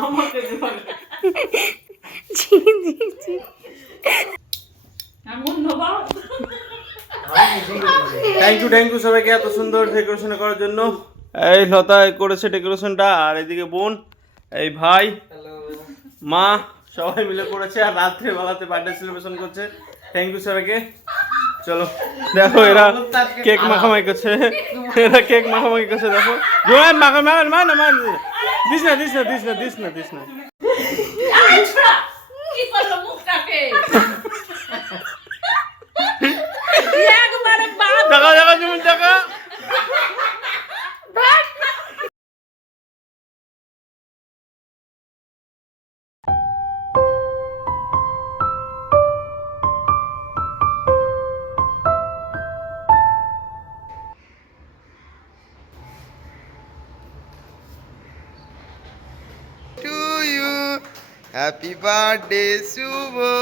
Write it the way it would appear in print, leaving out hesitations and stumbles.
আমাকে দেবেন জি জি জি ধন্যবাদ। থ্যাংক ইউ সবাইকে এত সুন্দর ডেকোরেশন করার জন্য। এই লতা করেছে ডেকোরেশনটা, আর এদিকে বোন, এই ভাই, মা, সবাই মিলে করেছে, আর রাত্রে বেলাতে বার্থডে সেলিব্রেশন করছে। থ্যাংক ইউ সবাইকে। চলো দেখো এরা কেক মাখামাখি করছে, এরা কেক মাখামাখি করছে। দেখো জোয়ান দিস না দিস না দিস না দিস না দিস না। কি করলো মুখটাকে? একবারে বাদ। টাকা টাকা জমি টাকা। To you, happy birthday, Subo.